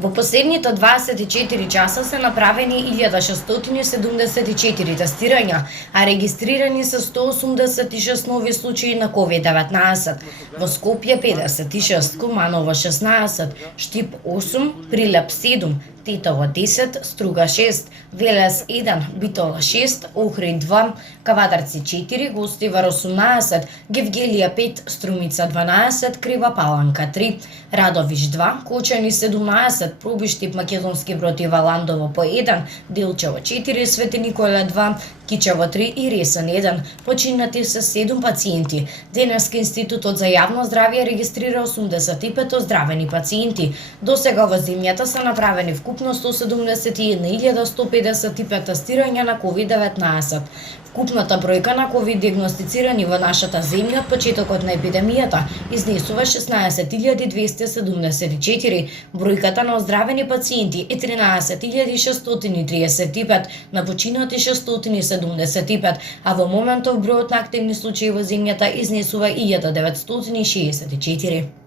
Во последните 24 часа се направени 1674 тестирања, а регистрирани се 186 нови случаи на COVID-19. Во Скопје 56, Куманово 16, Штип 8, Прилеп 7, Тетово 10, Струга 6, Велес 1, Битола 6, Охрид 2, Кавадарци 4, Гостивар 18, Гевгелија 5, Струмица 12, Крива Паланка 3, Радовиш 2, Кочани 17, Пробиштип Македонски Брод и Валандово по 1, Делчево 4, Свети Никола 2, Кичево 3 и Ресен 1. Починати се 7 пациенти. Денеска Институтот за јавно здравје регистрира 85 оздравени пациенти. До сега во земјата се направени вкупно 171.155 тестирања на COVID-19. Вкупната бројка на ковид диагностицирани во нашата земја од почетокот на епидемијата изнесува 16.274. Бројката на оздравени пациенти е 13.635, на починати 675, а во моментов бројот на активни случаи во земјата изнесува 1964.